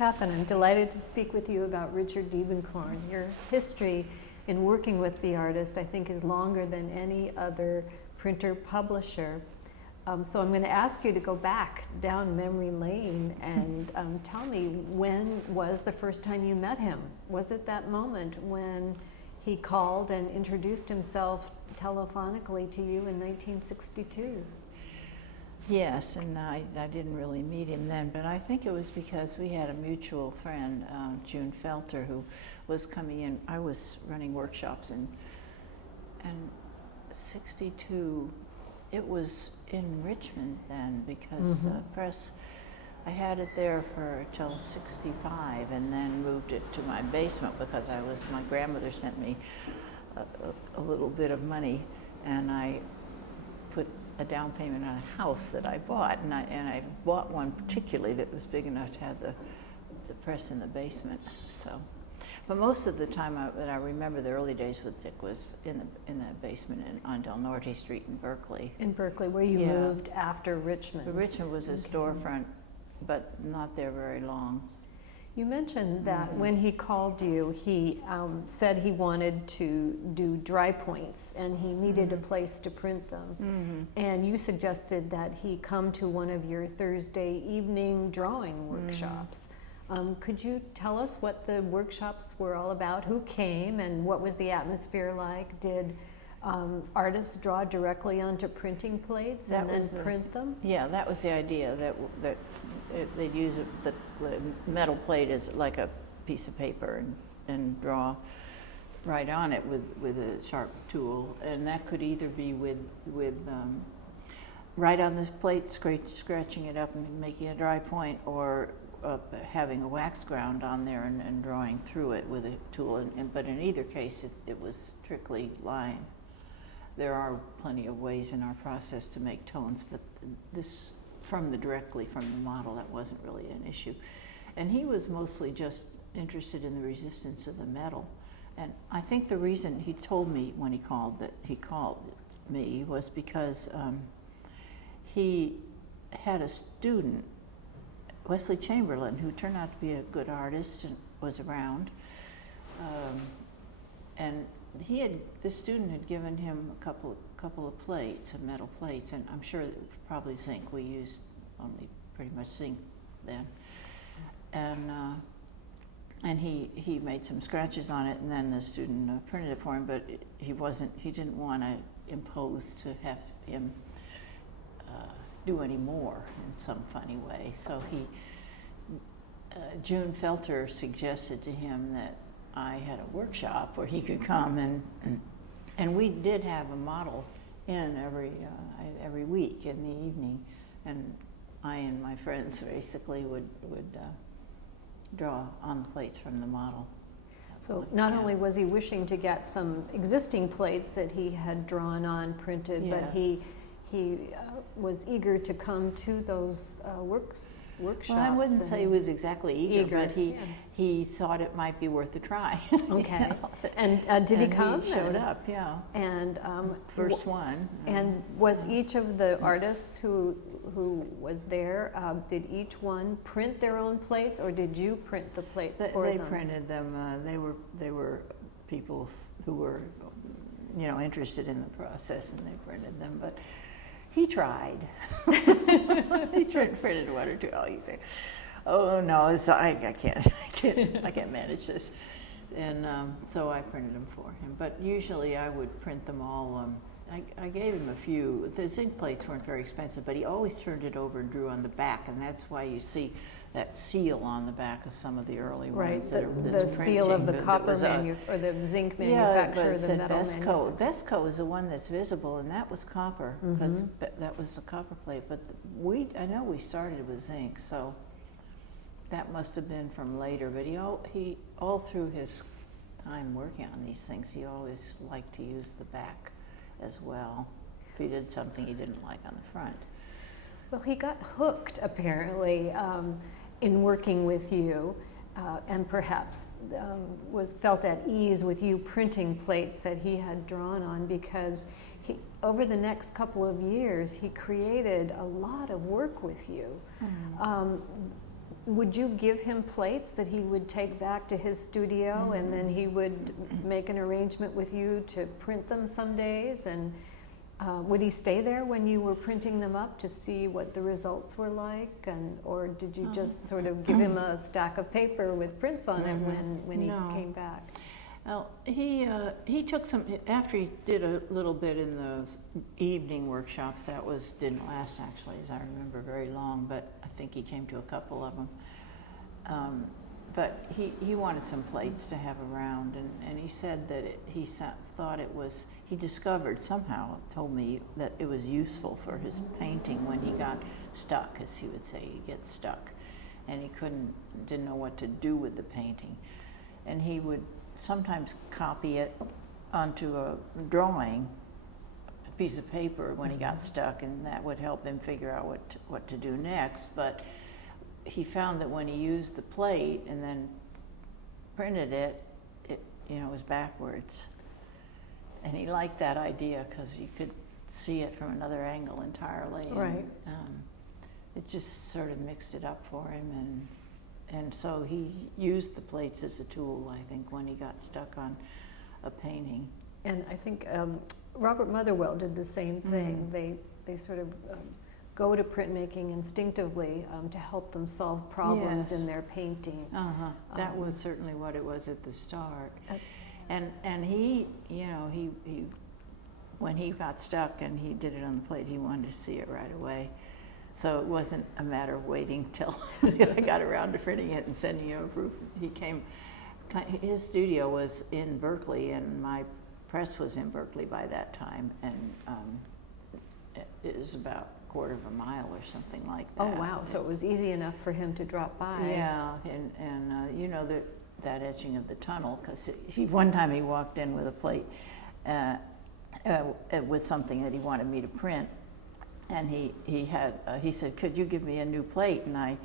Kathan, I'm delighted to speak with you about Richard Diebenkorn. Your history in working with the artist, I think, is longer than any other printer-publisher. So I'm going to ask you to go back down memory lane and tell me, when was the first time you met him? Was it that moment when he called and introduced himself telephonically to you in 1962? Yes, and I didn't really meet him then, but I think it was because we had a mutual friend, June Felter, who was coming in. I was running workshops in 62. It was in Richmond then, because press, I had it there for till 65 and then moved it to my basement because my grandmother sent me a little bit of money, and I put a down payment on a house that I bought, and I bought one particularly that was big enough to have the press in the basement. So, but most of the time that I remember the early days with Dick was in the basement on Del Norte Street in Berkeley. In Berkeley, where you moved after Richmond. But Richmond was a storefront, but not there very long. You mentioned that when he called you, he said he wanted to do dry points and he needed a place to print them. And you suggested that he come to one of your Thursday evening drawing workshops. Could you tell us what the workshops were all about? Who came and what was the atmosphere like? Did artists draw directly onto printing plates and then print them? Yeah, that was the idea, that they'd use the metal plate as like a piece of paper and draw right on it with a sharp tool, and that could either be with right on this plate, scratching it up and making a dry point, or having a wax ground on there and drawing through it with a tool. But in either case, it was strictly line. There are plenty of ways in our process to make tones, but this directly from the model, that wasn't really an issue. And he was mostly just interested in the resistance of the metal. And I think the reason he told me when he called me was because he had a student, Wesley Chamberlain, who turned out to be a good artist and was around. And the student had given him a couple of plates, of metal plates, and I'm sure it was probably zinc. We used only pretty much zinc then. And he made some scratches on it, and then the student printed it for him, but he didn't want to impose to have him do any more in some funny way. So June Felter suggested to him that I had a workshop where he could come, and we did have a model in every week in the evening, and I and my friends basically would draw on the plates from the model. So not only was he wishing to get some existing plates that he had drawn on printed, but he was eager to come to those workshops. Well, I wouldn't say he was exactly eager, but he thought it might be worth a try. Okay. You know? And did he come? He showed up, yeah. And first one. And was each of the artists who was there, did each one print their own plates, or did you print the plates for them? They printed them. They were people who were, interested in the process, and they printed them. But he tried. He printed one or two. Oh, you think, oh no, I can't manage this. And so I printed them for him. But usually I would print them all. I gave him a few. The zinc plates weren't very expensive, but he always turned it over and drew on the back, and that's why you see that seal on the back of some of the early ones. Right, the seal of the copper or the zinc manufacturer, the metal manufacturer. Besco is the one that's visible, and that was copper, because that was the copper plate. But I know we started with zinc, so that must have been from later. But he all through his time working on these things, he always liked to use the back as well, if he did something he didn't like on the front. Well, he got hooked, apparently, in working with you, and perhaps felt at ease with you printing plates that he had drawn on, because over the next couple of years, he created a lot of work with you. would you give him plates that he would take back to his studio, and then he would make an arrangement with you to print them some days? And would he stay there when you were printing them up to see what the results were like? Or did you just sort of give him a stack of paper with prints on it when he came back? Well, he took some, after he did a little bit in the evening workshops, didn't last actually, as I remember, very long, but I think he came to a couple of them. But he wanted some plates to have around, and he said that thought it was, he discovered somehow, told me that it was useful for his painting when he got stuck, as he would say, he gets stuck, and he didn't know what to do with the painting. And he would sometimes copy it onto a drawing, a piece of paper when he got stuck, and that would help him figure out what to do next. But he found that when he used the plate and then printed it, was backwards. And he liked that idea because you could see it from another angle entirely. Right. And, it just sort of mixed it up for him, and so he used the plates as a tool, I think, when he got stuck on a painting. And I think Robert Motherwell did the same thing. They sort of go to printmaking instinctively to help them solve problems in their painting. That was certainly what it was at the start. And he when he got stuck and he did it on the plate, he wanted to see it right away. So it wasn't a matter of waiting till I got around to printing it and sending you a proof. His studio was in Berkeley, and my press was in Berkeley by that time, and it was about a quarter of a mile or something like that. Oh wow! So it was easy enough for him to drop by. Yeah, and that etching of the tunnel, because one time he walked in with a plate with something that he wanted me to print. And he said, "Could you give me a new plate?" And I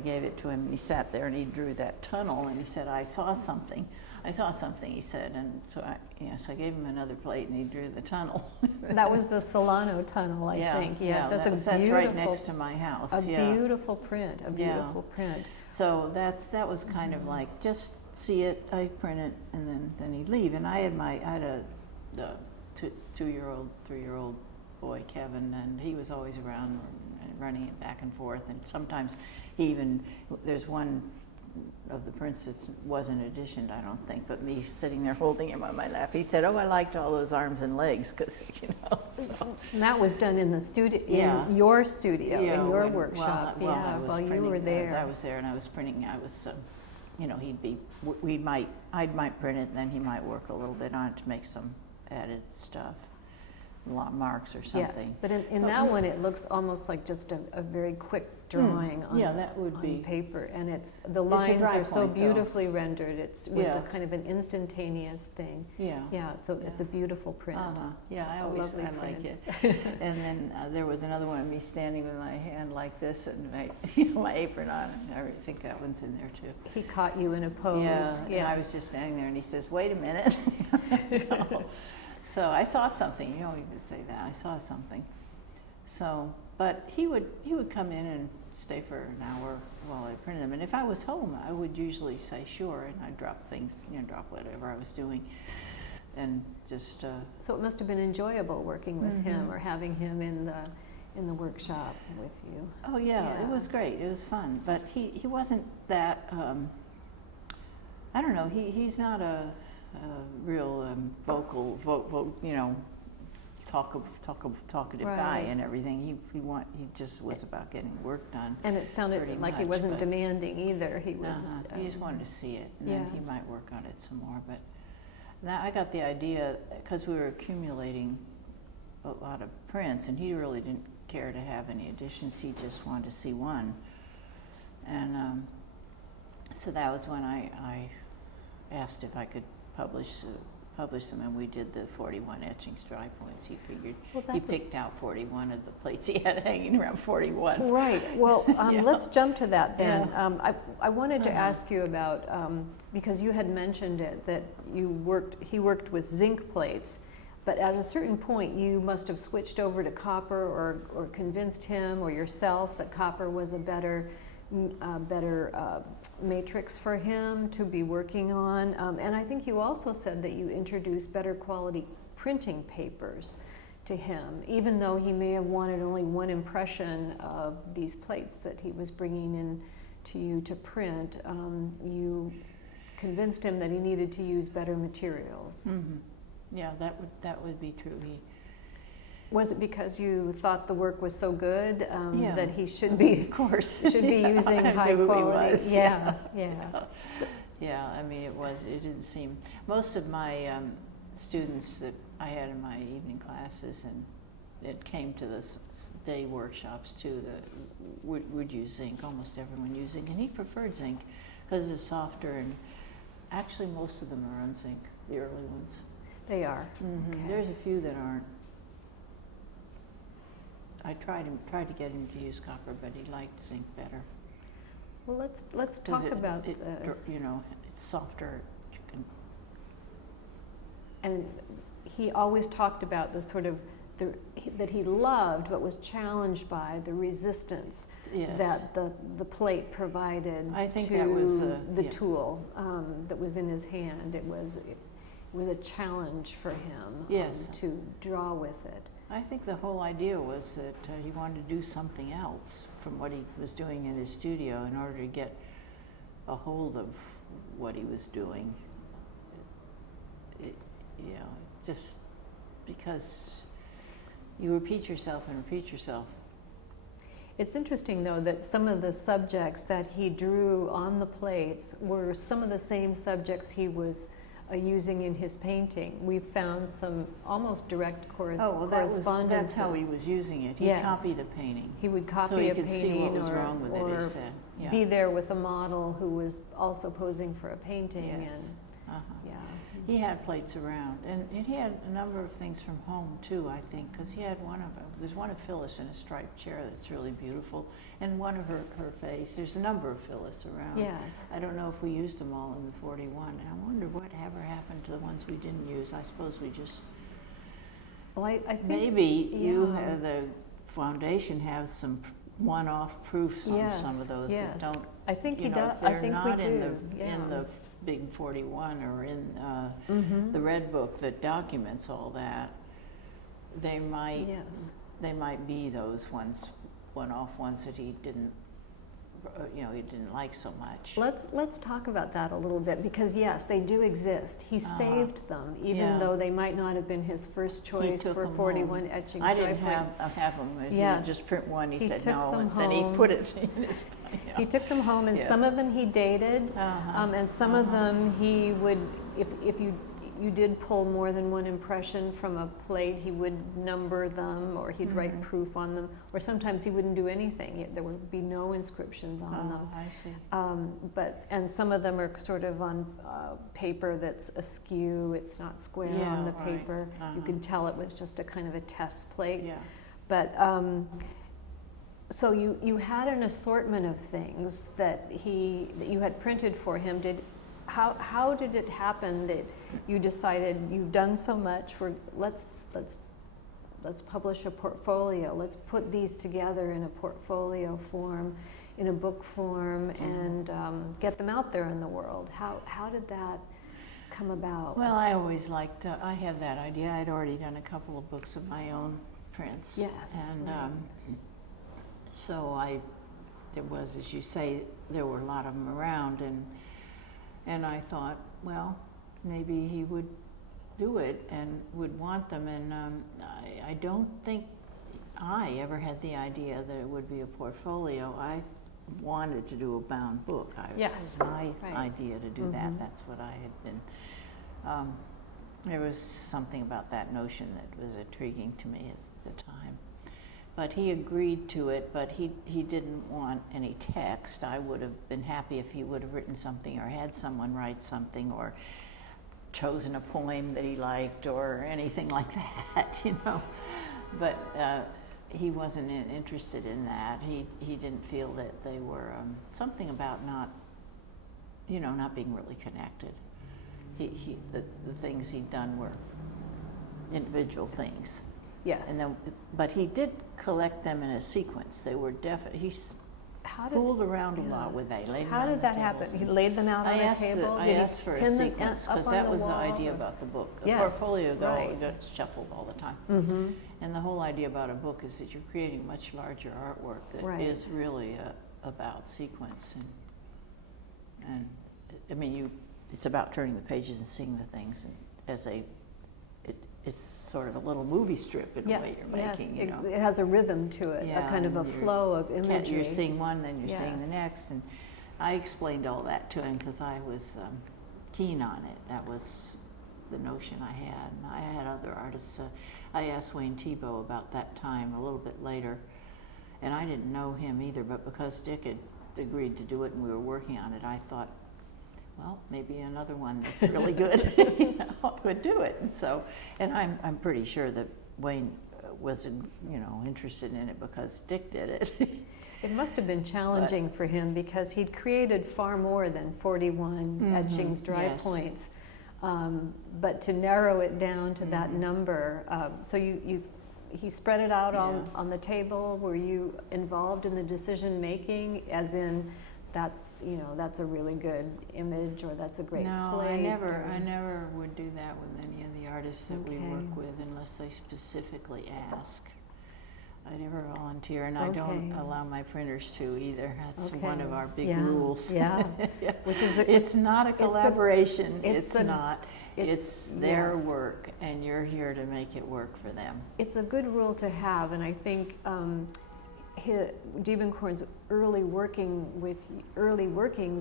gave it to him, and he sat there and he drew that tunnel, and he said, I saw something, he said, and so I gave him another plate, and he drew the tunnel. That was the Solano tunnel, I think. Yes, that's right next to my house. Beautiful print, a beautiful print. So that was kind of like, just see it, I print it, and then he'd leave. And I had a 2-year-old, 3-year-old boy, Kevin, and he was always around running it back and forth, and sometimes there's one of the prints that wasn't editioned, I don't think, but me sitting there holding him on my lap, he said, "Oh, I liked all those arms and legs," because so. And that was done in the studio, in your studio, in your workshop. While you were there. I was there, and I was printing. I was, I might print it, and then he might work a little bit on it to make some added stuff. Marks or something. Yes, but in that one it looks almost like just a very quick drawing on paper, and the lines are so beautifully rendered. It's with a kind of an instantaneous thing. So it's a beautiful print. I like it. And then there was another one of me standing with my hand like this and my apron on. I think that one's in there too. He caught you in a pose. And I was just standing there, and he says, "Wait a minute." So I saw something. You could say that. I saw something. So, but he would come in and stay for an hour while I printed them. And if I was home, I would usually say sure, and I'd drop things, drop whatever I was doing, and just. So it must have been enjoyable working with him, or having him in the workshop with you. Oh yeah, it was great. It was fun. But he wasn't that. I don't know. He's not a real vocal, talkative guy and everything. He just was about getting work done. And it sounded like he wasn't demanding either. He was. He just wanted to see it, and then he might work on it some more. But now I got the idea, because we were accumulating a lot of prints, and he really didn't care to have any editions. He just wanted to see one, and so that was when I asked if I could publish them, and we did the 41 etchings, dry points. He figured he picked out 41 of the plates he had hanging around. 41. Right. Well, let's jump to that then. I wanted to ask you about because you had mentioned it, that he worked with zinc plates, but at a certain point you must have switched over to copper, or convinced him or yourself that copper was a better a better matrix for him to be working on. And I think you also said that you introduced better quality printing papers to him, even though he may have wanted only one impression of these plates that he was bringing in to you to print. You convinced him that he needed to use better materials. Mm-hmm. Yeah, that would be true. Was it because you thought the work was so good Yeah. that he should be, Of course, should be using I high knew who he quality? was. Yeah. So, Yeah, I mean, it didn't seem, most of my students that I had in my evening classes, and it came to the day workshops too, would use zinc, almost everyone used zinc, and he preferred zinc because it's softer, and actually most of them are on zinc, the early ones. they are. Mm-hmm. Okay. There's a few that aren't. I tried to get him to use copper, but he liked zinc better. Well, let's talk about you know, it's softer. You can, and he always talked about the sort of that he loved, but was challenged by the resistance yes. that the plate provided I think to that was the yeah. tool that was in his hand. It was a challenge for him Yes. to draw with it. I think the whole idea was that he wanted to do something else from what he was doing in his studio in order to get a hold of what he was doing. You know, just because you repeat yourself and repeat yourself. It's interesting, though, that some of the subjects that he drew on the plates were some of the same subjects he was using in his painting. We found some almost direct correspondence. That's how he was using it. He'd Yes. copy the painting. He would copy so he a could painting see what was or, wrong with or it, he said. Yeah. be there with a model who was also posing for a painting. Yes. And Uh-huh. yeah. He had plates around, and he had a number of things from home too, I think, because he had one of them. There's one of Phyllis in a striped chair that's really beautiful, and one of her face. There's a number of Phyllis around. Yes. I don't know if we used them all in the 41, and I wonder what ever happened to the ones we didn't use. I suppose we just, Well, I think maybe you yeah. have, the foundation has some one-off proofs on Yes, some of those yes. that don't, I think you he know, does. if I they're think not we do. in the big 41 or in Mhm. the red book that documents all that, they might Yes. be those ones, one-off ones that he didn't, he didn't like so much. Let's talk about that a little bit, because yes, they do exist. He saved them, even Yeah. though they might not have been his first choice took for them 41 home. etching I stripe didn't plates. have them. If Yes. he would just print one, he said took no, them and then he home. put it in his. He took them home, and Yeah. some of them he dated, Uh-huh. and some of them he would, if you did pull more than one impression from a plate, he would number them, or he'd write proof on them, or sometimes he wouldn't do anything. There would be no inscriptions on them. I see. And some of them are sort of on paper that's askew. It's not square Yeah, on the right. paper. You Uh-huh. could tell it was just a kind of a test plate. Yeah. But so you had an assortment of things that you had printed for him. How did it happen that you decided you've done so much? Let's publish a portfolio. Let's put these together in a portfolio form, in a book form, and get them out there in the world. How did that come about? Well, I always liked. I had that idea. I'd already done a couple of books of my own prints. Yes, And right. so there was, as you say, there were a lot of them around, and I thought, well, maybe he would do it and would want them, and I don't think I ever had the idea that it would be a portfolio. I wanted to do a bound book. Yes, It was my right. idea to do that. That's what I had been. There was something about that notion that was intriguing to me at the time. But he agreed to it, but he didn't want any text. I would have been happy if he would have written something or had someone write something or chosen a poem that he liked or anything like that, But he wasn't interested in that. He didn't feel that they were something about not being really connected. The things he'd done were individual things. Yes. And then, but he did collect them in a sequence. They were fooled around a lot with that. How did that happen? He laid them out on a table? I asked for a sequence, because that was the idea about the book. A portfolio gets shuffled all the time. Mm-hmm. And the whole idea about a book is that you're creating much larger artwork that is really about sequence. And I mean, it's about turning the pages and seeing the things and it's sort of a little movie strip in the way you're making. You know? It has a rhythm to it, a kind of a flow of imagery. You're seeing one, then you're seeing the next. And I explained all that to him because I was keen on it. That was the notion I had. And I had other artists. I asked Wayne Thiebaud about that time a little bit later, and I didn't know him either, but because Dick had agreed to do it and we were working on it, I thought, well, maybe another one that's really good would do it. And I'm pretty sure that Wayne was interested in it because Dick did it. It must have been challenging for him because he'd created far more than 41 etchings, dry points, but to narrow it down to that number. So he spread it out on the table. Were you involved in the decision making, as in? That's a really good image, or that's a great play. No, I never would do that with any of the artists that we work with unless they specifically ask. I never volunteer, and I don't allow my printers to either. That's one of our big rules. Yeah, which is it's not a collaboration. It's not. It's their work, and you're here to make it work for them. It's a good rule to have, and I think. Diebenkorn's early workings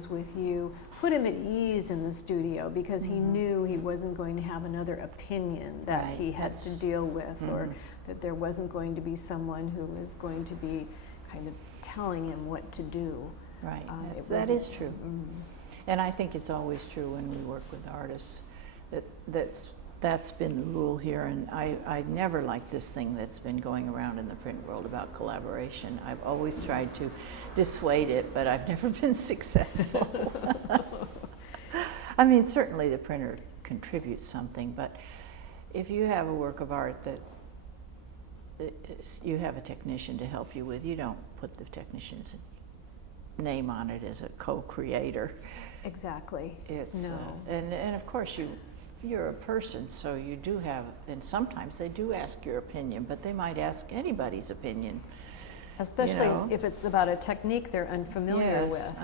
with you put him at ease in the studio because he knew he wasn't going to have another opinion that he had to deal with, or that there wasn't going to be someone who was going to be kind of telling him what to do. Right, that is true. And I think it's always true when we work with artists. That's been the rule here, and I never liked this thing that's been going around in the print world about collaboration. I've always tried to dissuade it, but I've never been successful. I mean, certainly the printer contributes something, but if you have a work of art that you have a technician to help you with, you don't put the technician's name on it as a co-creator. Exactly. And of course you're a person, so you do have, and sometimes they do ask your opinion, but they might ask anybody's opinion. Especially if it's about a technique they're unfamiliar with.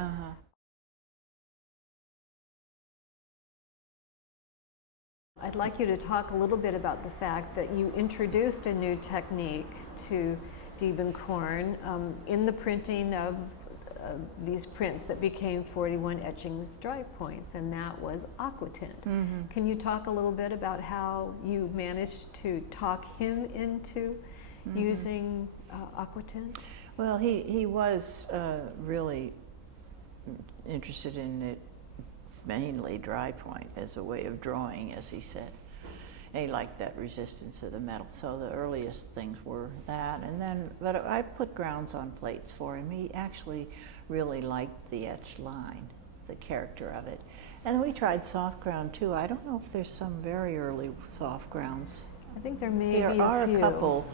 I'd like you to talk a little bit about the fact that you introduced a new technique to Diebenkorn in the printing of these prints that became 41 etchings dry points, and that was aquatint. Can you talk a little bit about how you managed to talk him into using aquatint? Well, he was really interested in it, mainly dry point as a way of drawing, as he said. And he liked that resistance of the metal. So the earliest things were that, but I put grounds on plates for him. He actually really liked the etched line, the character of it. And we tried soft ground too. I don't know if there's some very early soft grounds. I think there may be a few. Couple.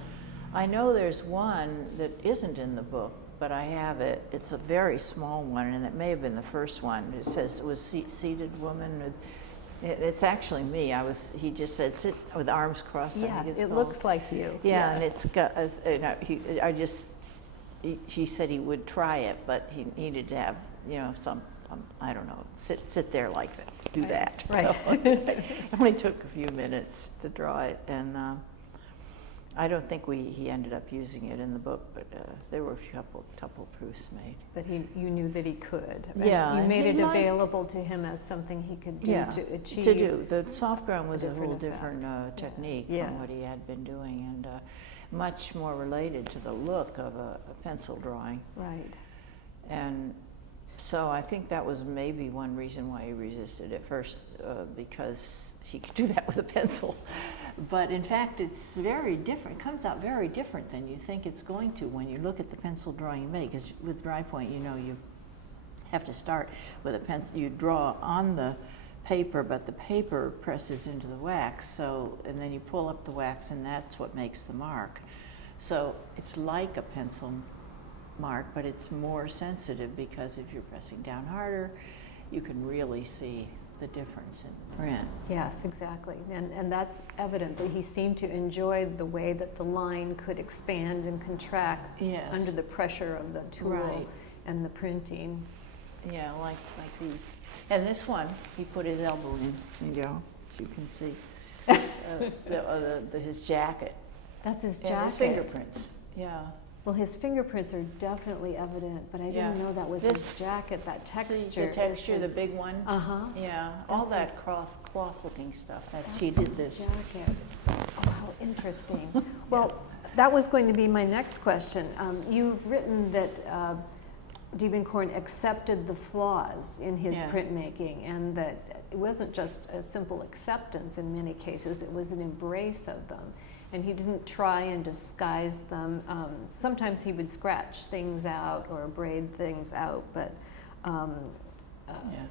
I know there's one that isn't in the book, but I have it. It's a very small one, and it may have been the first one. It says it was seated woman with. It's actually me. He just said, sit with arms crossed. Yes, it looks like you. Yeah, and it's got, he said he would try it, but he needed to have, some, I don't know, sit there like that, do that. Right. So it only took a few minutes to draw it, and I don't think he ended up using it in the book, but there were a couple proofs made. But you knew that he could. Yeah. You made it available to him as something he could do to achieve. To do. The soft ground was a whole different technique from what he had been doing, and much more related to the look of a pencil drawing. Right. And so I think that was maybe one reason why he resisted at first, because he could do that with a pencil. But in fact, it's very different. It comes out very different than you think it's going to when you look at the pencil drawing you make. Because with dry point, you have to start with a pencil. You draw on the paper, but the paper presses into the wax. So, and then you pull up the wax, and that's what makes the mark. So it's like a pencil mark, but it's more sensitive because if you're pressing down harder, you can really see the difference in print. Yes, exactly. And that's evident that he seemed to enjoy the way that the line could expand and contract Yes. under the pressure of the tool Right. and the printing. Yeah, like these. And this one, he put his elbow in, you know, as you can see. His jacket. That's his And jacket. his fingerprints. Yeah. Well, his fingerprints are definitely evident, but I didn't Yeah. know that was This- his jacket, that texture. See the texture, the big one? Uh-huh. Yeah, all that That's his- cloth-looking stuff. That's He did his this. jacket. Oh, how interesting. Well, that was going to be my next question. You've written that Diebenkorn accepted the flaws in his Yeah. printmaking, and that it wasn't just a simple acceptance in many cases, it was an embrace of them. And he didn't try and disguise them. Sometimes he would scratch things out or braid things out, but Yeah.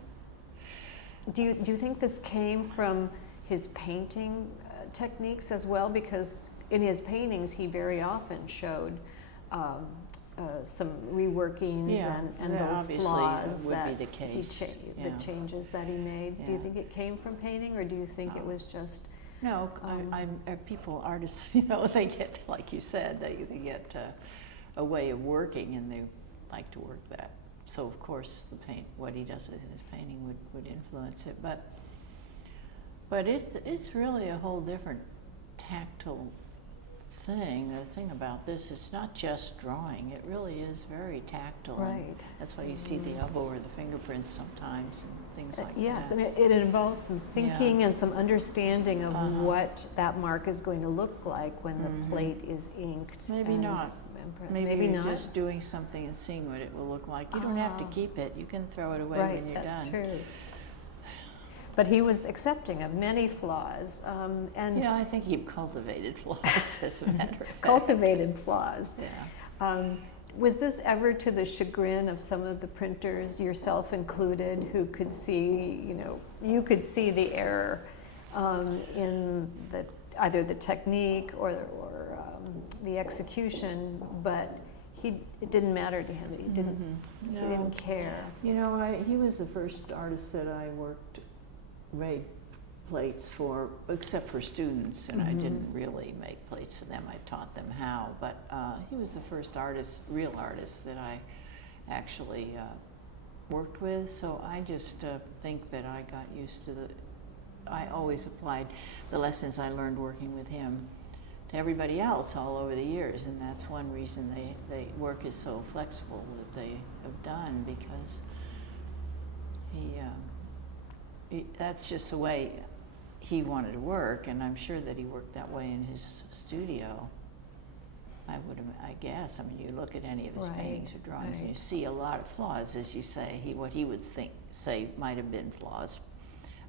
do you think this came from his painting techniques as well? Because in his paintings, he very often showed some reworkings Yeah, and that those obviously flaws would be that the case, the yeah. changes that he made. Do you Yeah. think it came from painting, or do you think it No. was just? No, people, artists, you know, they get, like you said, they get a way of working, and they like to work that. So of course, what he does in his painting would influence it, but it's really a whole different tactile thing. The thing about this, it's not just drawing; it really is very tactile. and Right. That's why you see the elbow or the fingerprints sometimes, and things like Yes, that. and it involves some thinking and some understanding of Uh-huh. what that mark is going to look like when the Mhm. plate is inked. Maybe and- not. and Maybe you're not. just doing something and seeing what it will look like. You don't have to Ah. keep it. You can throw it away Right, when you're that's done. true. But he was accepting of many flaws, and Yeah, I think he cultivated flaws, as a matter of fact. cultivated flaws. Yeah. Was this ever to the chagrin of some of the printers, yourself included, who could see, you could see the error in either the technique or the execution, but it didn't matter to him. He didn't. Mhm. He No. didn't care. You know, he was the first artist that I made plates for, except for students, and I Mhm. didn't really make plates for them. I taught them how, but he was the first real artist that I actually worked with. So I just think that I got used to I always applied the lessons I learned working with him to everybody else all over the years, and that's one reason they work is so flexible that they have done, because that's just the way he wanted to work, and I'm sure that he worked that way in his studio. I guess. I mean, you look at any of his Right, paintings or drawings, and you right. see a lot of flaws, as you say. What he would say might have been flaws,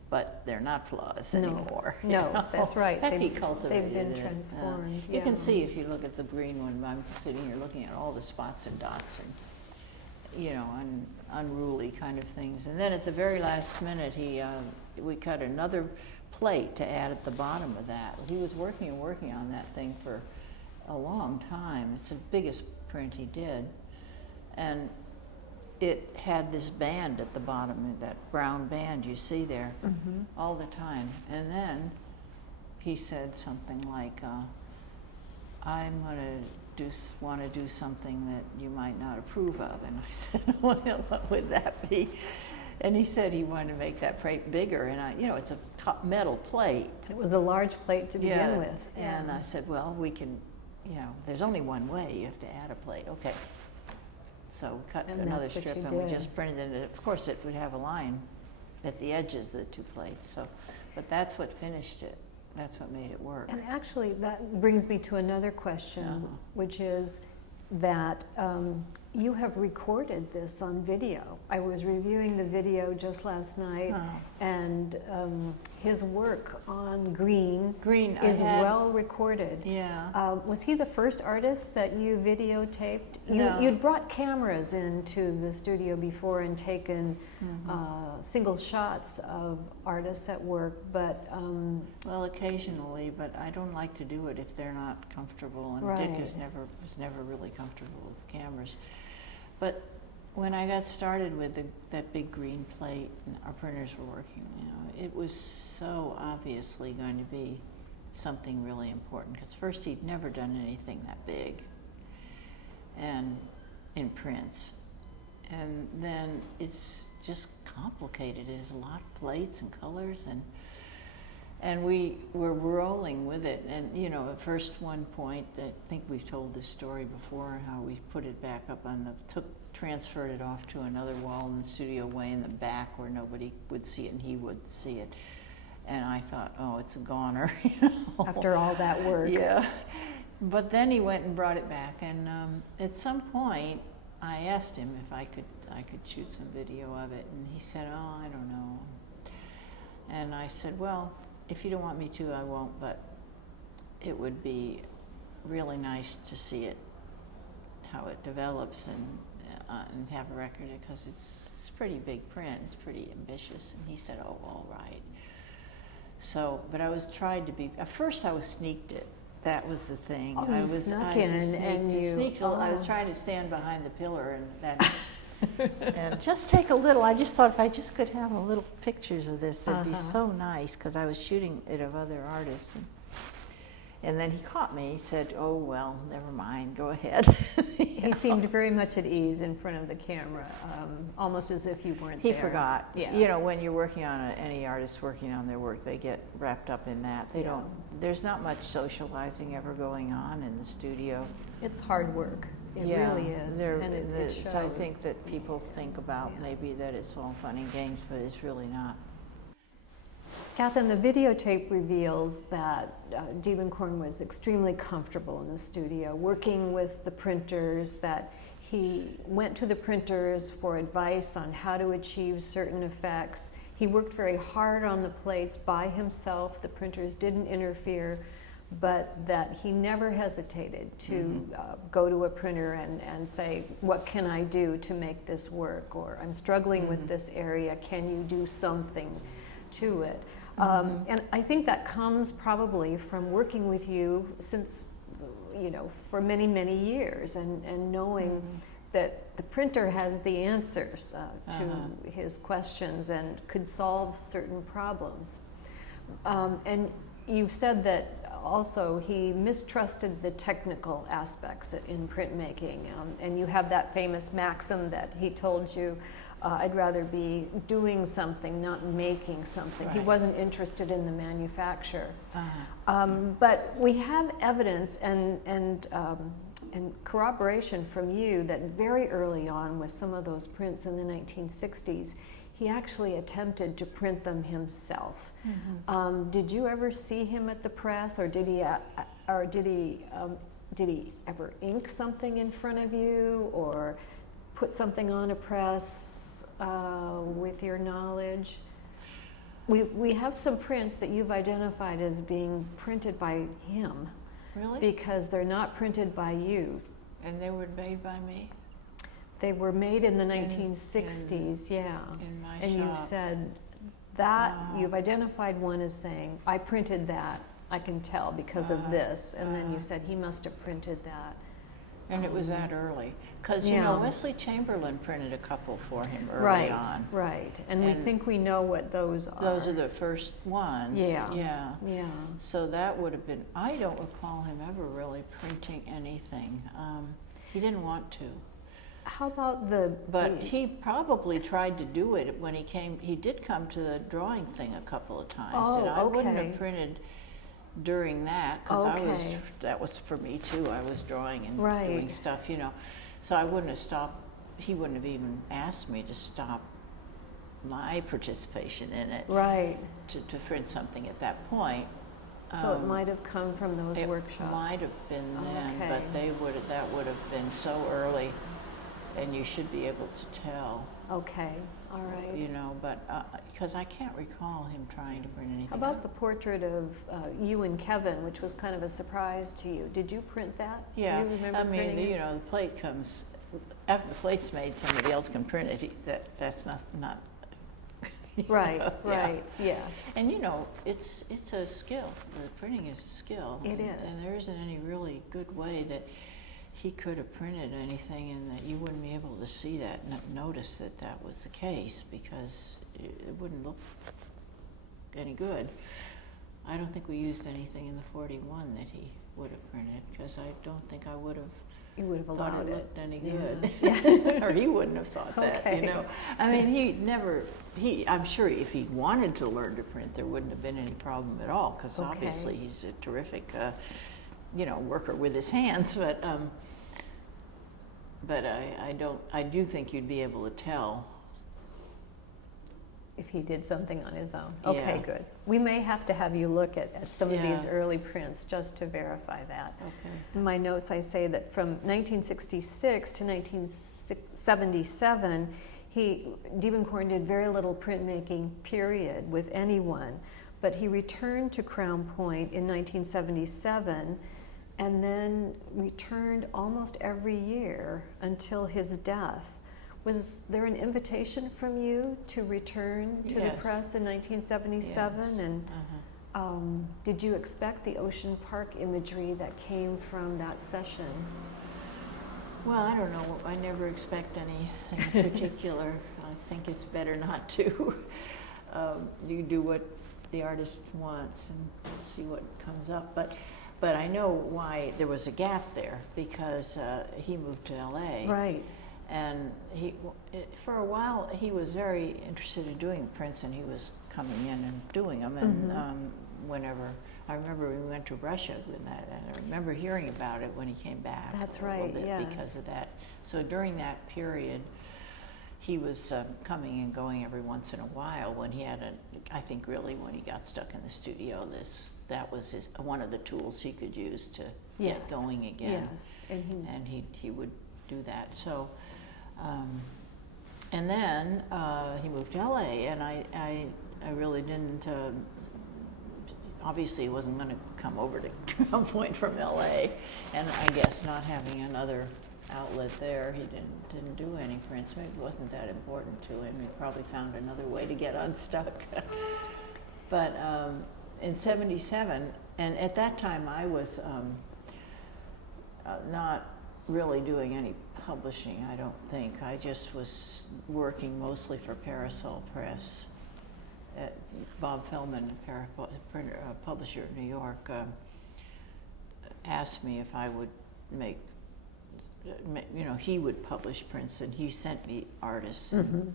but they're not flaws anymore. you No, know? that's right. Heck, he They've cultivated been it. transformed. You can yeah. see if you look at the green one. I'm sitting here looking at all the spots and dots and, unruly kind of things. And then at the very last minute, we cut another plate to add at the bottom of that. He was working on that thing for a long time. It's the biggest print he did. And it had this band at the bottom, that brown band you see there, Mhm. all the time. And then he said something like, I'm going to want to do something that you might not approve of. And I said, well, what would that be? And he said he wanted to make that plate bigger. And it's a metal plate. It was a large plate to begin Yes. with. And yeah. I said, well, we can, there's only one way. You have to add a plate. Okay. So we cut And another that's what strip, you and we did. just printed it. Of course, it would have a line at the edges of the two plates. So, but that's what finished it. That's what made it work. And actually, that brings me to another question, Uh-huh. which is that you have recorded this on video. I was reviewing the video just last night, Oh. and his work on green Green is well recorded. Yeah. Was he the first artist that you videotaped? No. You'd brought cameras into the studio before and taken single shots of artists at work, but Well, occasionally, but I don't like to do it if they're not comfortable. And Dick Right. was never really comfortable with cameras. But when I got started with that big green plate and our printers were working, it was so obviously going to be something really important, because first he'd never done anything that big and in prints, and then it's just complicated. It has a lot of plates and colors, and we were rolling with it. And at first, one point, I think we've told this story before, how we put it back up on transferred it off to another wall in the studio way in the back where nobody would see it and he would see it. And I thought, oh, it's a goner. After all that work. Yeah. But then he went and brought it back, and at some point I asked him if I could shoot some video of it, and he said, oh, I don't know. And I said, well, if you don't want me to, I won't, but it would be really nice to see it, how it develops, and have a record, because it's pretty big print, it's pretty ambitious. And he said, oh, all right. So, but I was trying to be, at first I was sneaked it. That was the thing. Oh, you snuck in and you sneaked. oh. I was trying to stand behind the pillar and just take a little. I just thought if I just could have a little pictures of this, it'd be so nice, because I was shooting it of other artists. And then he caught me. He said, oh, well, never mind, go ahead. He seemed very much at ease in front of the camera, almost as if you weren't there. there. He forgot. Yeah. When you're working on any artist working on their work, they get wrapped up in that. They don't. There's not much socializing ever going on in the studio. It's hard work. It really is, and it shows. I think that people think about maybe that it's all fun and games, but it's really not. Kathan, the videotape reveals that Diebenkorn was extremely comfortable in the studio, working with the printers, that he went to the printers for advice on how to achieve certain effects. He worked very hard on the plates by himself. The printers didn't interfere, but that he never hesitated to go to a printer and say, what can I do to make this work? Or I'm struggling with this area, can you do something to it? And I think that comes probably from working with you since, for many, many years, and knowing that the printer has the answers to his questions and could solve certain problems. And you've said that also he mistrusted the technical aspects in printmaking, and you have that famous maxim that he told you, I'd rather be doing something, not making something. Right. He wasn't interested in the manufacture. But we have evidence and corroboration from you that very early on with some of those prints in the 1960s, he actually attempted to print them himself. Did you ever see him at the press, or did he ever ink something in front of you, or put something on a press with your knowledge? We have some prints that you've identified as being printed by him. Really? Because they're not printed by you. And they were made by me? They were made in the 1960s, yeah. In my and shop. You've said that, you've identified one as saying, I printed that, I can tell because of this. And then you said he must have printed that. And it was that early. Because, Wesley Chamberlain printed a couple for him early on. Right. And we think we know what those are. Those are the first ones. Yeah. So that would have been, I don't recall him ever really printing anything. He didn't want to. How about But he probably tried to do it when he came. He did come to the drawing thing a couple of times. And I wouldn't have printed during that, because that was for me too. I was drawing and doing stuff, so I wouldn't have stopped. He wouldn't have even asked me to stop my participation in it, to print something at that point. So it might have come from those workshops. It might have been then, but that would have been so early, and you should be able to tell. Okay, all right. But because I can't recall him trying to print anything. How about the portrait of you and Kevin, which was kind of a surprise to you? Did you print that? Yeah, Do you remember printing it? The plate comes, after the plate's made, somebody else can print it. That's not Right, yes. And it's a skill. The printing is a skill. It is. And there isn't any really good way that he could have printed anything and that you wouldn't be able to see that and notice that that was the case, because it wouldn't look any good. I don't think we used anything in the 41 that he would have printed, because I don't think I would have You would have thought allowed it it. looked any Yeah. good. Or he wouldn't have thought that, Okay. you know. I mean, I'm sure if he wanted to learn to print, there wouldn't have been any problem at all, because Okay. obviously he's a terrific, worker with his hands, but I do think you'd be able to tell. If he did something on his own. Okay, Yeah. good. We may have to have you look at some of these Yeah. early prints just to verify that. Okay. In my notes, I say that from 1966 to 1977, Diebenkorn did very little printmaking, period, with anyone. But he returned to Crown Point in 1977 and then returned almost every year until his death. Was there an invitation from you to return to the Yes. press in 1977? Yes. And Uh-huh. did you expect the Ocean Park imagery that came from that session? Well, I don't know. I never expect anything particular. I think it's better not to. You do what the artist wants and see what comes up. But I know why there was a gap there, because he moved to LA. Right. And for a while, he was very interested in doing prints, and he was coming in and doing them. And whenever, I remember we went to Russia with that, and I remember hearing about it when he came back. That's a little right, bit yes. Because of that. So during that period, he was coming and going every once in a while. When he had I think really when he got stuck in the studio, that was one of the tools he could use to Yes. get going again. Yes. And he would do that. So, and then he moved to LA, and I really didn't. Obviously, he wasn't going to come over to Crown Point from LA, and I guess not having another outlet there, he didn't do any prints. Maybe it wasn't that important to him. He probably found another way to get unstuck. But in '77, and at that time I was not really doing any publishing, I don't think. I just was working mostly for Parasol Press. Bob Feldman, a publisher in New York, asked me if I would he would publish prints, and he sent me artists, and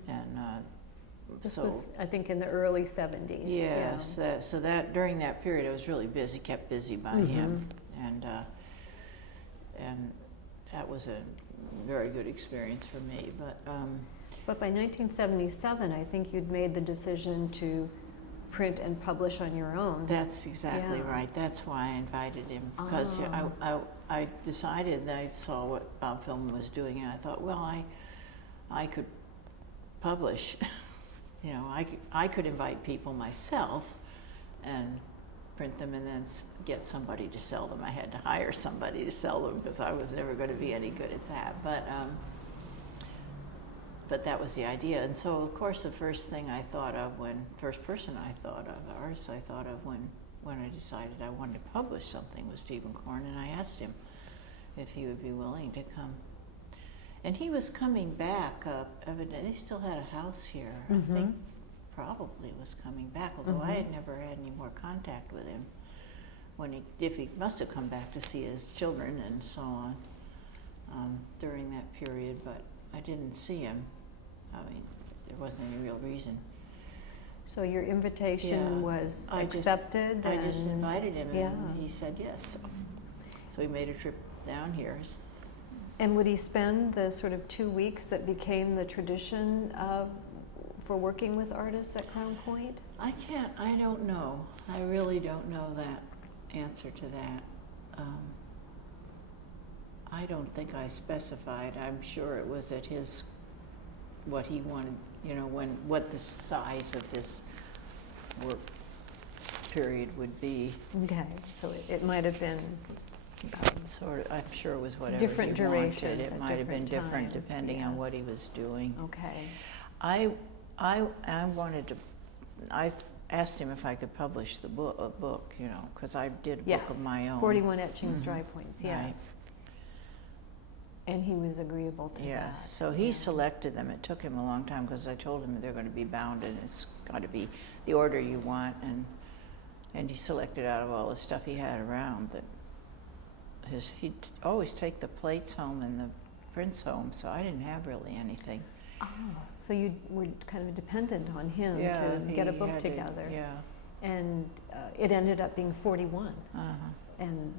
this so was, I think, in the early 70s. yes, so that during that period I was really busy, kept busy by him, and that was a very good experience for me. But by 1977, I think you'd made the decision to print and publish on your own. That's exactly Yeah. right. That's why I invited him, because I decided that I saw what Bob Feldman was doing, and I thought, well, I could publish. I could invite people myself and print them, and then get somebody to sell them. I had to hire somebody to sell them, because I was never going to be any good at that. But that was the idea. And so, of course, the first person I thought of when I decided I wanted to publish something was Diebenkorn, and I asked him if he would be willing to come. And he was coming back, evidently. He still had a house here. I think probably was coming back, although I had never had any more contact with him. If he must have come back to see his children and so on during that period, but I didn't see him. I mean, there wasn't any real reason. So your invitation was accepted? I just invited him, Yeah. and he said yes. So he made a trip down here. And would he spend the sort of 2 weeks that became the tradition for working with artists at Crown Point? I don't know. I really don't know that answer to that. I don't think I specified. I'm sure it was at what he wanted, what the size of his work period would be. Okay, so it might have been Sort of, I'm sure it was whatever different he wanted. durations It at might have been different different times, depending on yes. what he was doing. okay. I wanted to. I asked him if I could publish a book, because I did a book of my own. 41 Etchings, Dry Points, Right. yes. And he was agreeable to that. Yes, so he selected them. It took him a long time because I told him they're going to be bound and it's got to be the order you want. And he selected out of all the stuff he had around that he'd always take the plates home and the prints home, so I didn't have really anything. Oh, so you were kind of dependent on him to get a book together. And it ended up being 41. And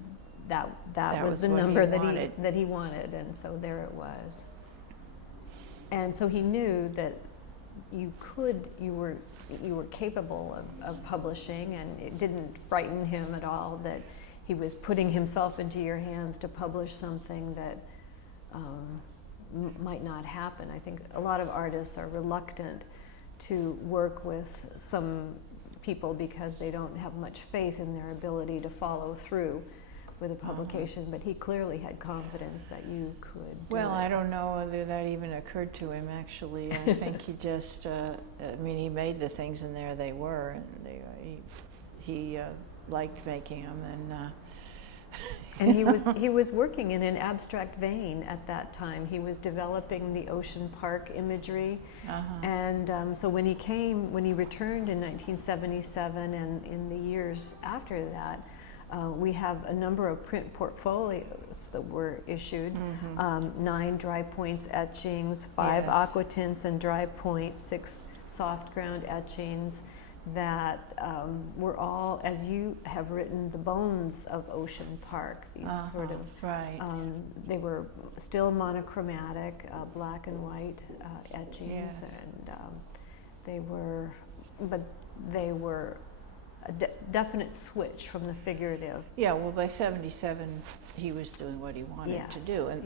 that was the number that he wanted, and so there it was. And so he knew that you were capable of publishing, and it didn't frighten him at all that he was putting himself into your hands to publish something that might not happen. I think a lot of artists are reluctant to work with some people because they don't have much faith in their ability to follow through with a publication, but he clearly had confidence that you could do it. I don't know whether that even occurred to him, actually. I think he just, he made the things in there they were, and he liked making them, and he was working in an abstract vein at that time. He was developing the Ocean Park imagery, and so when he returned in 1977 and in the years after that, we have a number of print portfolios that were issued, 9 dry points etchings, 5 aqua tints and dry point, 6 soft ground etchings that were all, as you have written, the bones of Ocean Park. These sort of, they were still monochromatic, black and white etchings, and they were a definite switch from the figurative. Yeah, well, by 77, he was doing what he wanted to do. And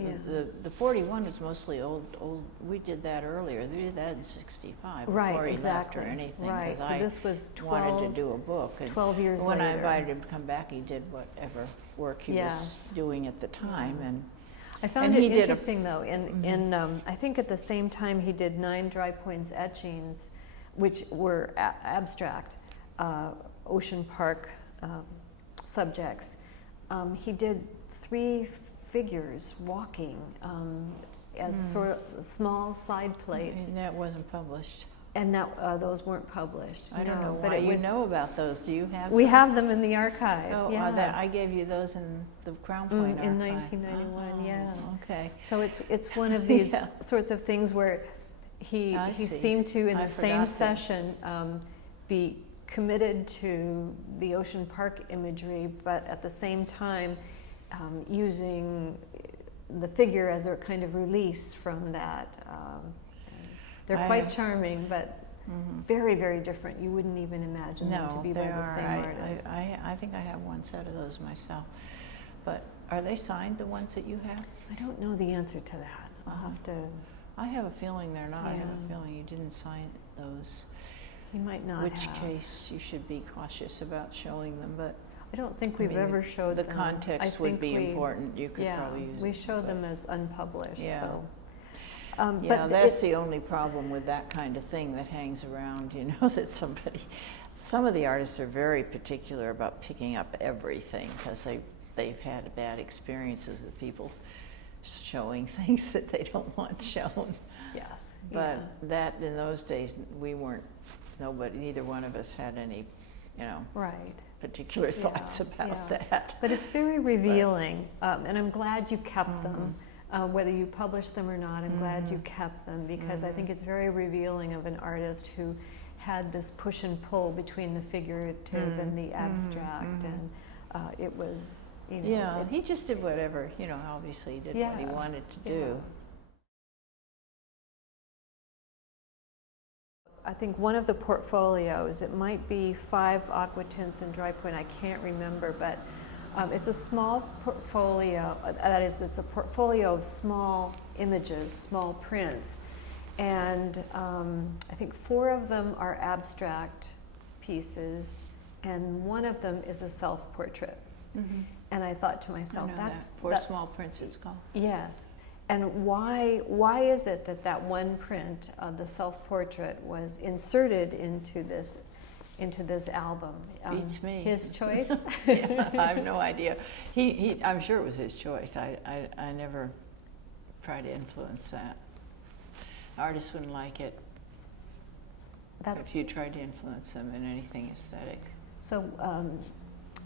the 41 was mostly old. We did that earlier. We did that in 65, before he left or anything. Right, so this was 12, wanted to do a book. And 12 years when later. I invited him to come back, he did whatever work he was doing at the time. And I found it interesting, though, in I think at the same time he did 9 dry points etchings, which were abstract, Ocean Park subjects. He did 3 figures walking as sort of small side plates. And that wasn't published. And that those weren't published. I don't know why you know about those. Do you have We some? have them in the archive. Oh, I gave you those in the Crown Point archive. In 1991, Okay. So it's one of these sorts of things where he seemed to, in the same session, be committed to the Ocean Park imagery, but at the same time using the figure as a kind of release from that. They're quite charming, but very, very different. You wouldn't even imagine them to be by the same artist. I think I have one set of those myself. But are they signed, the ones that you have? I don't know the answer to that. I'll have to... I have a feeling they're not. I have a feeling you didn't sign those. He might not Which case you should be cautious about showing them, but I don't think we've ever showed them. The context would be important. You could probably use we show them as unpublished. So. But that's the only problem with that kind of thing that hangs around, that some of the artists are very particular about picking up everything because they've had bad experiences with people showing things that they don't want shown. Yes. But that, in those days, neither one of us had any, particular thoughts about that. But it's very revealing, and I'm glad you kept them. Whether you published them or not, I'm glad you kept them, because I think it's very revealing of an artist who had this push and pull between the figurative and the abstract, and it was, he just did whatever, obviously he did what he wanted to do. I think one of the portfolios, it might be 5 aqua tints and dry point, I can't remember, but it's a small portfolio, that is, it's a portfolio of small images, small prints, and I think 4 of them are abstract pieces, and one of them is a self-portrait. And I thought to myself, that's... Small prints it's called. Yes. And why is it that one print of the self-portrait was inserted into this album? Beats me. His choice? I have no idea. I'm sure it was his choice. I never try to influence that. Artists wouldn't like it if you tried to influence them in anything aesthetic. So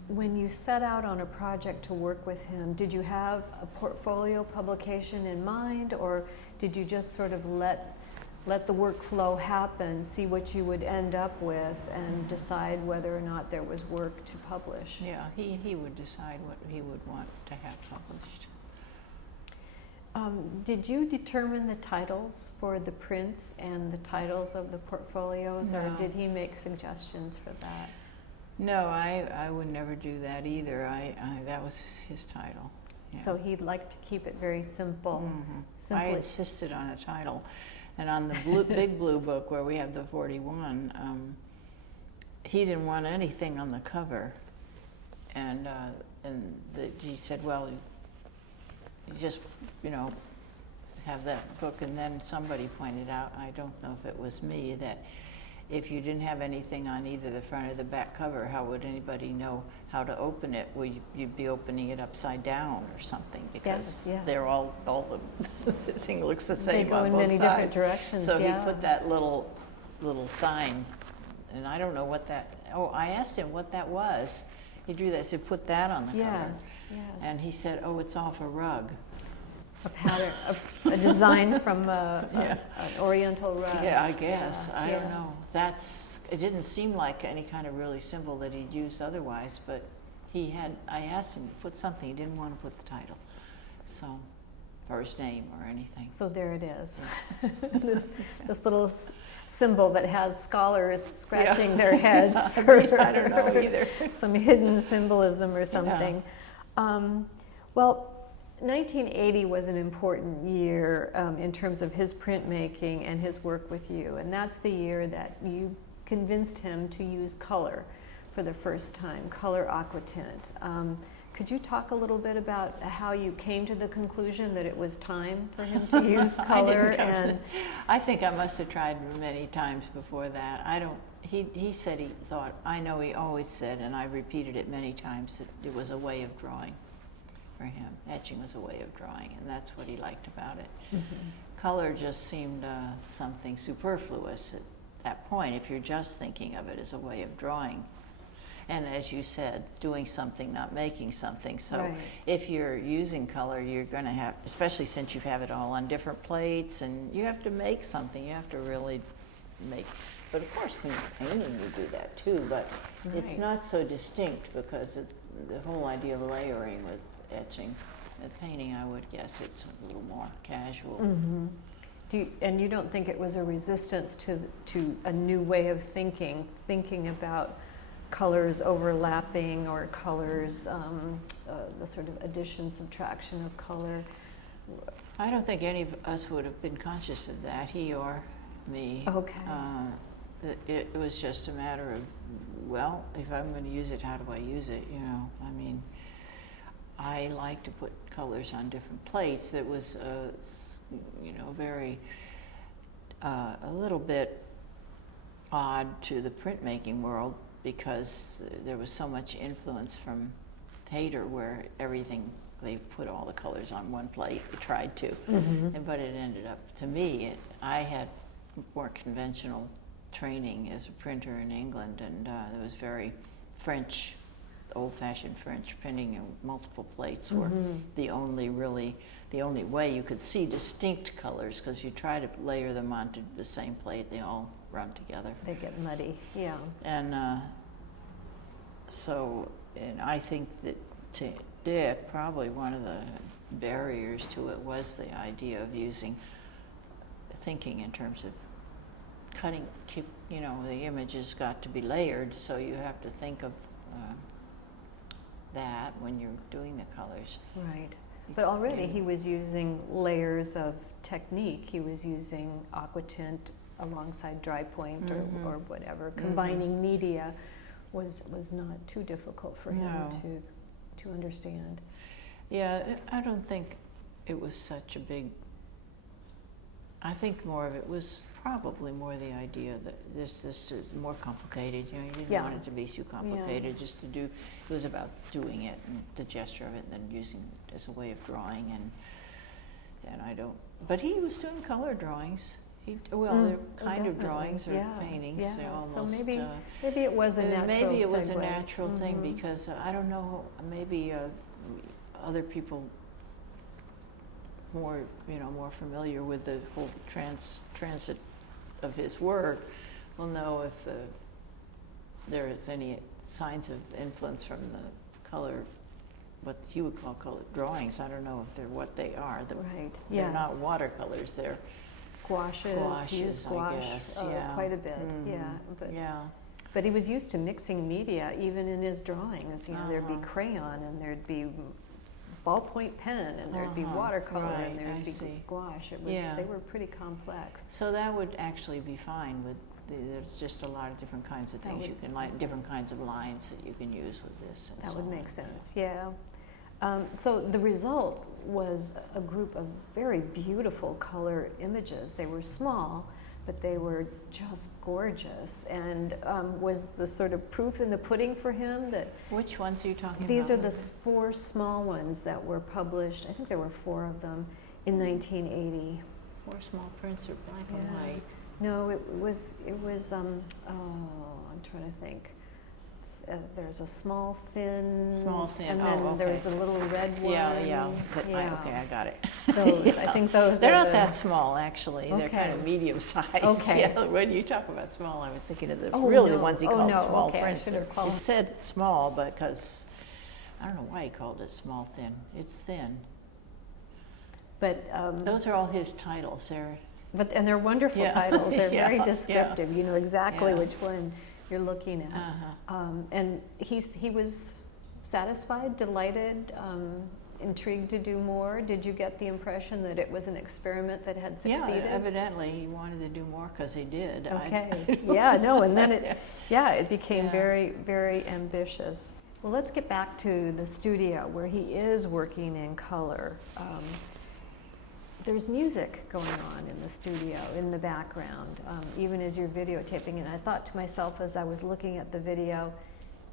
when you set out on a project to work with him, did you have a portfolio publication in mind, or did you just sort of let the workflow happen, see what you would end up with, and decide whether or not there was work to publish? Yeah, he would decide what he would want to have published. Did you determine the titles for the prints and the titles of the portfolios, or No. did he make suggestions for that? No, I would never do that either. That was his title. Yeah. So he'd like to keep it very simple. Mm-hmm. I insisted on a title. And on the big blue book where we have the 41, he didn't want anything on the cover. And he said, well, you just, have that book. And then somebody pointed out, I don't know if it was me, that if you didn't have anything on either the front or the back cover, how would anybody know how to open it? Well, you'd be opening it upside down or something, because yes. they're all the thing looks the same. They go on in both many sides. different directions. So yeah. he put that little sign, and I don't know what that. Oh, I asked him what that was. He drew that. So put that on the yes, cover. Yes. And he said, "Oh, it's off a rug." A pattern, a design from an Oriental rug. Yeah, I guess. Yeah, I don't know. It didn't seem like any kind of really symbol that he'd used otherwise, but I asked him to put something. He didn't want to put the title, or his name or anything. So there it is. this little symbol that has scholars scratching their heads for I don't know either. some hidden symbolism or something. Well, 1980 was an important year in terms of his printmaking and his work with you, and that's the year that you convinced him to use color for the first time, color aquatint. Could you talk a little bit about how you came to the conclusion that it was time for him to use color? I think I must have tried many times before that. He said he thought, I know he always said, and I repeated it many times, that it was a way of drawing. For him, etching was a way of drawing, and that's what he liked about it. Mm-hmm. Color just seemed something superfluous at that point, if you're just thinking of it as a way of drawing. And as you said, doing something, not making something. So right. If you're using color, you're going to have, especially since you have it all on different plates, and you have to make something. You have to really make. But of course, when you're painting, you do that too. But right. It's not so distinct, because the whole idea of layering with etching. With painting, I would guess it's a little more casual. Mm-hmm. And you don't think it was a resistance to a new way of thinking about colors overlapping, or colors, the sort of addition, subtraction of color? I don't think any of us would have been conscious of that, he or me. Okay. It was just a matter of, well, if I'm going to use it, how do I use it? I mean, I like to put colors on different plates. That was, very, a little bit odd to the printmaking world, because there was so much influence from Tater, where they put all the colors on one plate. They tried to, but it ended up, to me, I had more conventional training as a printer in England, and it was very French. Old-fashioned French printing in multiple plates were the only way you could see distinct colors, because you try to layer them onto the same plate, they all run together. They get muddy, yeah. And and I think that to Dick, probably one of the barriers to it was the idea of thinking in terms of cutting. The images got to be layered, so you have to think of that when you're doing the colors. Right. But already he was using layers of technique. He was using aquatint alongside dry point or whatever. Combining media was not too difficult for him to understand. Yeah, I don't think it was such a big. I think more of it was probably more the idea that this is more complicated. You didn't want it to be too complicated. Just to do. It was about doing it and the gesture of it, and then using it as a way of drawing. And and I don't. But he was doing color drawings. They're kind of drawings or paintings. Yeah. They're almost, so maybe it was a natural maybe it was a segue. natural thing because I don't know. Maybe other people more familiar with the whole transit of his work will know if there is any signs of influence from the color, what you would call color drawings. I don't know if they're what they are. Right. They're not watercolors. They're gouaches. He used gouache, I guess. quite a bit. But he was used to mixing media, even in his drawings. There'd be crayon, and there'd be ballpoint pen, and there'd be watercolor, and there'd be gouache. They were pretty complex. So that would actually be fine with. There's just a lot of different kinds of things you can different kinds of lines that you can use with this. That would make sense. Yeah. So the result was a group of very beautiful color images. They were small, but they were just gorgeous. And was the sort of proof in the pudding for him that... Which ones are you talking about? These are the 4 small ones that were published. I think there were 4 of them in 1980. 4 small prints are black and white. No, it was. I'm trying to think. There's a small thin, and then there's a little red one. Okay, I got it. Those, I think those. They're not that small, actually. They're kind of medium size. Okay. Yeah, when you talk about small, I was thinking of the the ones he called small prints. He said small, because I don't know why he called it small thin. It's thin. But those are all his titles. And they're wonderful titles. They're very descriptive. You know exactly which one you're looking at. And he was satisfied, delighted, intrigued to do more. Did you get the impression that it was an experiment that had succeeded? Yeah, evidently he wanted to do more because he did. Okay. And then it became very, very ambitious. Well, let's get back to the studio where he is working in color. There's music going on in the studio, in the background, even as you're videotaping. And I thought to myself as I was looking at the video,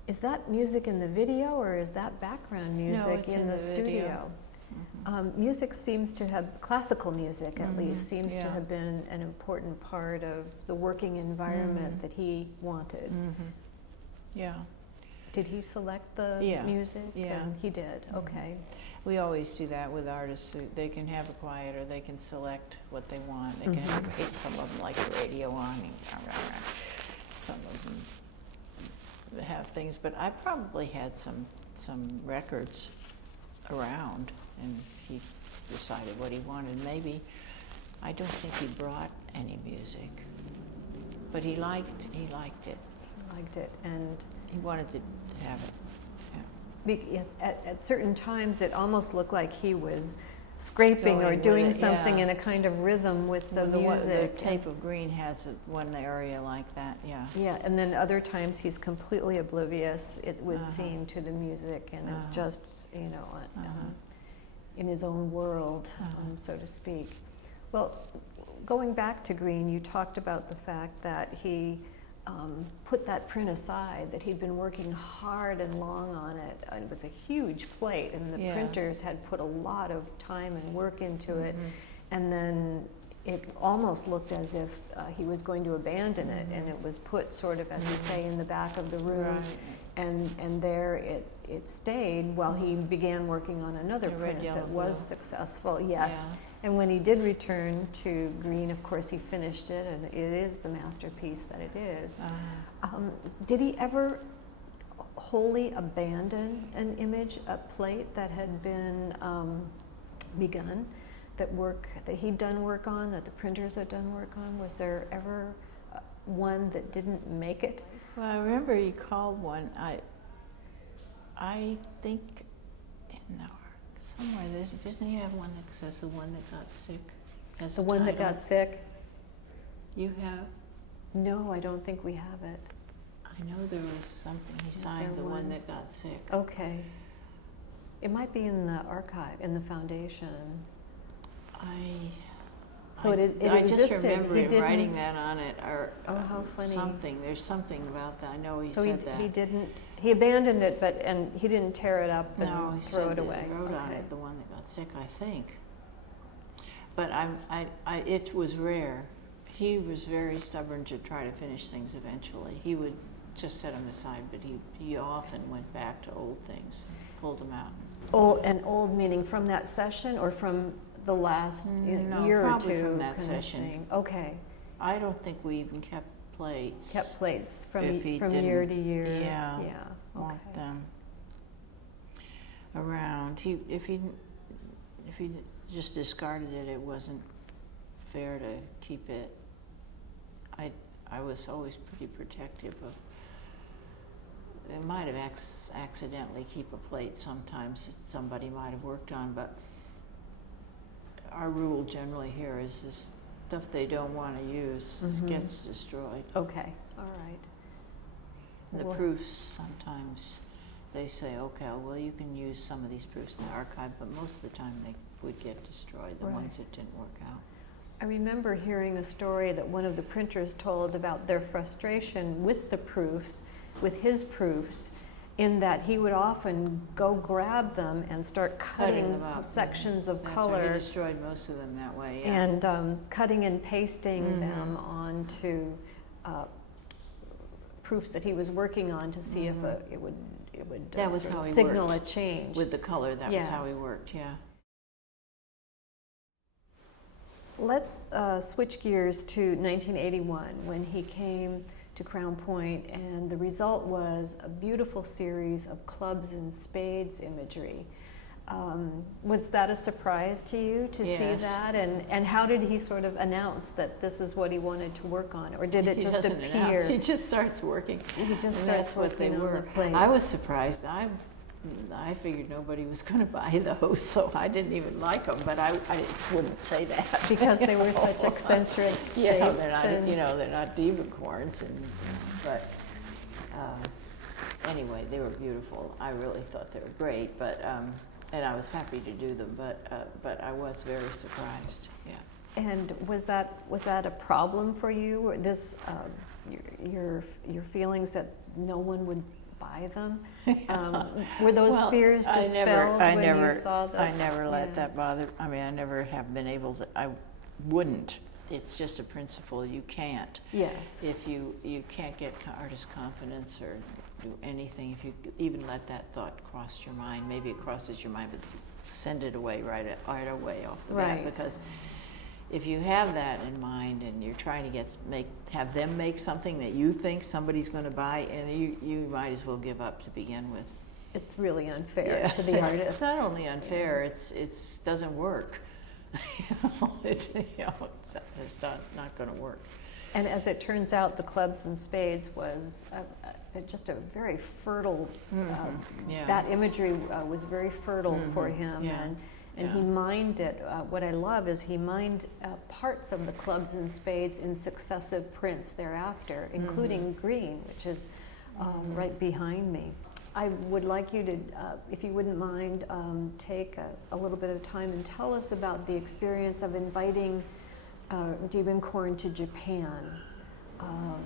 is that music in the video or is that background music in the studio? Music seems to have, classical music at least, seems to have been an important part of the working environment that he wanted. Yeah. Did he select the music? Yeah. And he did, okay. We always do that with artists. They can have it quiet or they can select what they want. They can have some of them like the radio on, and some of them have things. But I probably had some records around, and he decided what he wanted. Maybe, I don't think he brought any music, but he liked it. He liked it, and he wanted to have it. Yes, at certain times it almost looked like he was scraping or doing something in a kind of rhythm with the music. The tape of green has one area like that, Yeah, and then other times he's completely oblivious, it would seem, to the music, and is just, in his own world, so to speak. Well, going back to Green, you talked about the fact that he put that print aside, that he'd been working hard and long on it. It was a huge plate, and the printers had put a lot of time and work into it, and then it almost looked as if he was going to abandon it, and it was put sort of, as you say, in the back of the room, and there it stayed while he began working on another print that was successful. Yes. And when he did return to Green, of course, he finished it, and it is the masterpiece that it is. Did he ever wholly abandon an image, a plate that had been begun, that he'd done work on, that the printers had done work on? Was there ever one that didn't make it? Well, I remember he called one. I think somewhere, doesn't he have one that says the one that got sick? The one that got sick? You have? No, I don't think we have it. I know there was something. He signed the one that got sick. Okay. It might be in the archive, in the foundation. I just remember him writing that on it, or how funny. Something. There's something about that. I know he said that. He abandoned it, and he didn't tear it up and no, he throw said it away. He wrote on it the one that got sick, I think. but it was rare. He was very stubborn to try to finish things eventually. He would just set them aside, but he often went back to old things, pulled them out. Old, and old meaning from that session or from the last year or probably two? From that kind of session. thing? Okay. I don't think we even kept plates. Kept plates from If he year to didn't- year. Yeah. Yeah. Want Okay. them around. If he just discarded it, it wasn't fair to keep it. I was always pretty protective of. It might have accidentally keep a plate sometimes that somebody might have worked on, but our rule generally here is this stuff they don't want to use gets destroyed. Okay. All right. The Well- proofs, sometimes they say, okay, well, you can use some of these proofs in the archive, but most of the time they would get destroyed, the Right. ones that didn't work out. I remember hearing a story that one of the printers told about their frustration with the proofs, with his proofs, in that he would often go grab them and start cutting them up. sections of That's color. right. He destroyed most of them that way, yeah. And cutting and pasting them onto proofs that he was working on to see if it would That was sort how of he signal worked. a change. With the color, that was how he Yes. worked, yeah. Let's switch gears to 1981 when he came to Crown Point, and the result was a beautiful series of clubs and spades imagery. Was that a surprise to you to see Yes. that? And how did he sort of announce that this is what he wanted to work on? Or did it He just doesn't appear? announce, he just starts working. He just And starts that's what they working on were. the plates. I was surprised. I figured nobody was going to buy those, so I didn't even like them. But I wouldn't say that Because they were you such know. eccentric Yeah, shapes. they're not. and- They're not divacorns, but anyway, they were beautiful. I really thought they were great, but and I was happy to do them. But I was very surprised. Yeah. And was that a problem for you? Or this your feelings that no one would buy them? Were those Well, fears dispelled when you saw them? I never let Yeah. that bother. I mean, I never have been able to. I wouldn't. It's just a principle. You can't. Yes. If you can't get artist confidence or do anything, if you even let that thought cross your mind, maybe it crosses your mind, but send it away right away off the bat, Right. because if you have that in mind and you're trying to have them make something that you think somebody's going to buy, and you might as well give up to begin with. It's really unfair Yeah. to the artist. It's not only unfair; it's doesn't work. It's not going to work. And as it turns out, the clubs and spades was just a very fertile. Yeah. That imagery was very fertile for him, Yeah. and he mined it. What I love is he mined parts of the clubs and spades in successive prints thereafter, including green, which is right behind me. I would like you to, if you wouldn't mind, take a little bit of time and tell us about the experience of inviting Diebenkorn to Japan.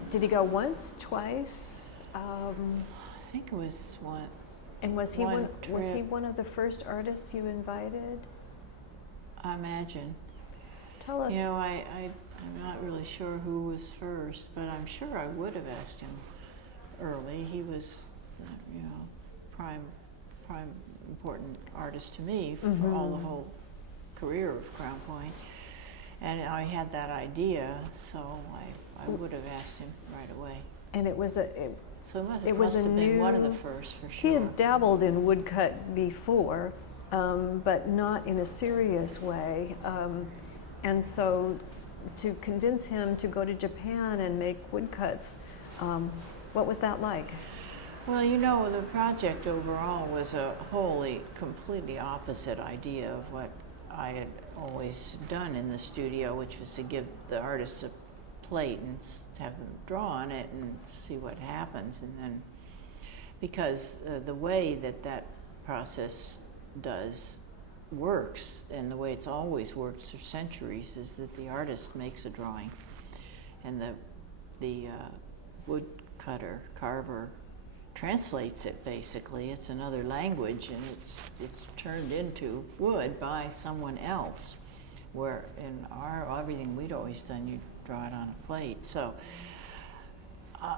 Did he go once, twice? I think it was once. And was he One was he trip. one of the first artists you invited? I imagine. Tell us. I'm not really sure who was first, but I'm sure I would have asked him early. He was, prime important artist to me for the whole career of Crown Point. And I had that idea, so I would have asked him right away. And it was So it It was must a have been one of the new- first for he sure. had dabbled in woodcut before, but not in a serious way. And so to convince him to go to Japan and make woodcuts, what was that like? Well, the project overall was a completely opposite idea of what I had always done in the studio, which was to give the artists a plate and have them draw on it and see what happens. And then, because the way that process works, and the way it's always worked for centuries, is that the artist makes a drawing, and the carver translates it. Basically, it's another language, and it's turned into wood by someone else where in everything we'd always done, you draw it on a plate. So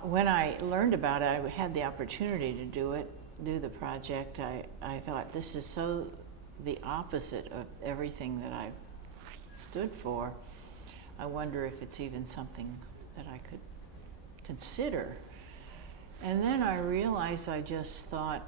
when I learned about it, I had the opportunity to do the project. I thought, this is so the opposite of everything that I've stood for. I wonder if it's even something that I could consider. And then I realized, I just thought,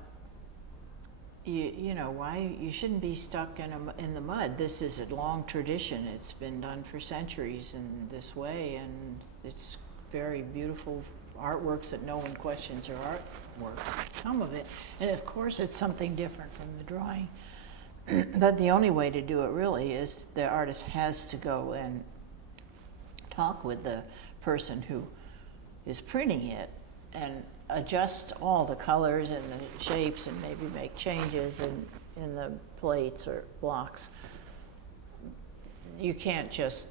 you know, why you shouldn't be stuck in the mud. This is a long tradition. It's been done for centuries in this way, and it's very beautiful artworks that no one questions are artworks, some of it. And of course it's something different from the drawing. But the only way to do it really is the artist has to go and talk with the person who is printing it and adjust all the colors and the shapes and maybe make changes in the plates or blocks. You can't just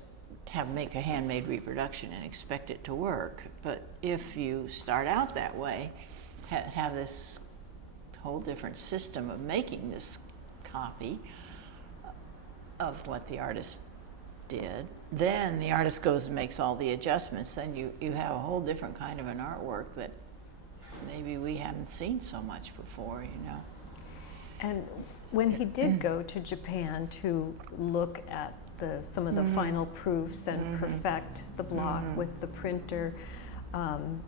make a handmade reproduction and expect it to work. But if you start out that way, have this whole different system of making this copy of what the artist did, then the artist goes and makes all the adjustments, then you have a whole different kind of an artwork that maybe we haven't seen so much before, you know. And when he did go to Japan to look at some of the final proofs and perfect the block with the printer, Tadashi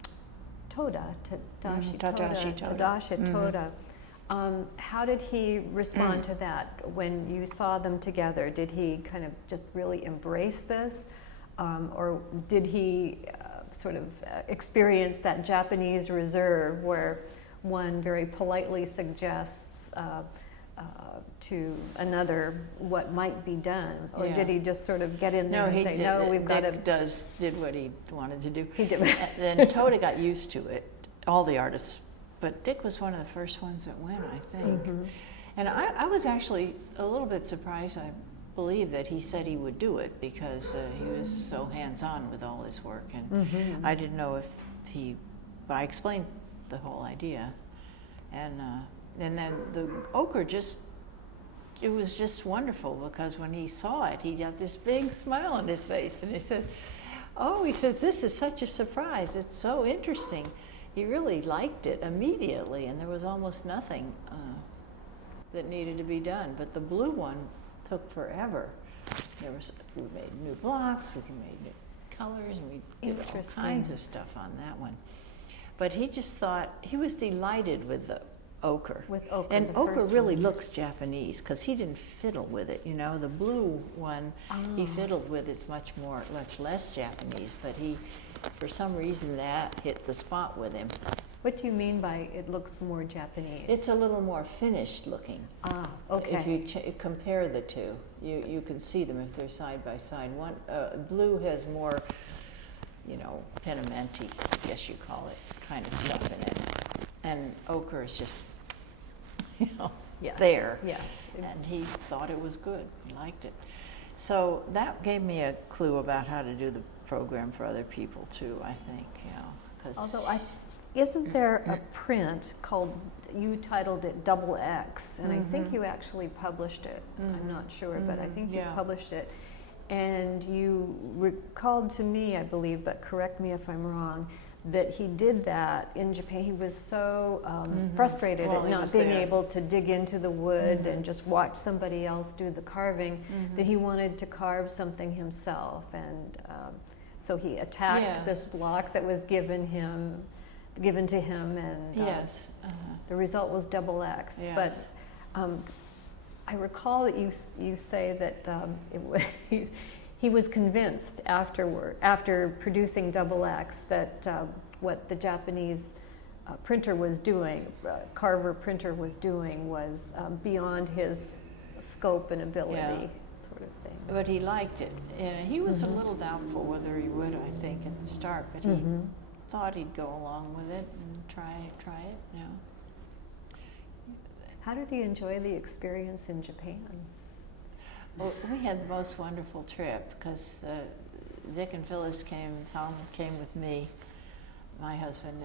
Toda, how did he respond to that when you saw them together? Did he kind of just really embrace this? Or did he sort of experience that Japanese reserve where one very politely suggests to another what might be done? Or did he just sort of get in there and say, no, we've got to... did what he wanted to do. He did. Then Toda got used to it, all the artists. But Dick was one of the first ones that went, I think. And I was actually a little bit surprised, I believe, that he said he would do it, because he was so hands-on with all his work. And I didn't know if I explained the whole idea. And then the ochre it was just wonderful, because when he saw it, he got this big smile on his face. And he said, he says, this is such a surprise. It's so interesting. He really liked it immediately, and there was almost nothing that needed to be done. But the blue one took forever. We made new blocks, we made new colors, and we did all kinds of stuff on that one. But he just thought, he was delighted with the ochre. And ochre really looks Japanese, because he didn't fiddle with it, you know. The blue one he fiddled with is much less Japanese, but for some reason that hit the spot with him. What do you mean by it looks more Japanese? It's a little more finished looking. Okay. If you compare the two, you can see them if they're side by side. One blue has more, you know, penamenty, I guess you call it, kind of stuff in it. And ochre is just, you know, there. Yes. And he thought it was good. He liked it. So that gave me a clue about how to do the program for other people too, I think, you know. Although isn't there a print called, you titled it Double X, and I think you actually published it. I'm not sure, but I think you published it. And you recalled to me, I believe, but correct me if I'm wrong, that he did that in Japan. He was so frustrated at not being able to dig into the wood and just watch somebody else do the carving, that he wanted to carve something himself. And so he attacked this block that was given to him, and the result was Double X. But I recall that you say that he was convinced after producing Double X that what the Japanese printer was doing, carver printer was doing, was beyond his scope and ability, sort of thing. But he liked it, and he was a little doubtful whether he would, I think, at the start, but he thought he'd go along with it and try it, you know. How did he enjoy the experience in Japan? Well, we had the most wonderful trip, because Dick and Phyllis Tom came with me, my husband,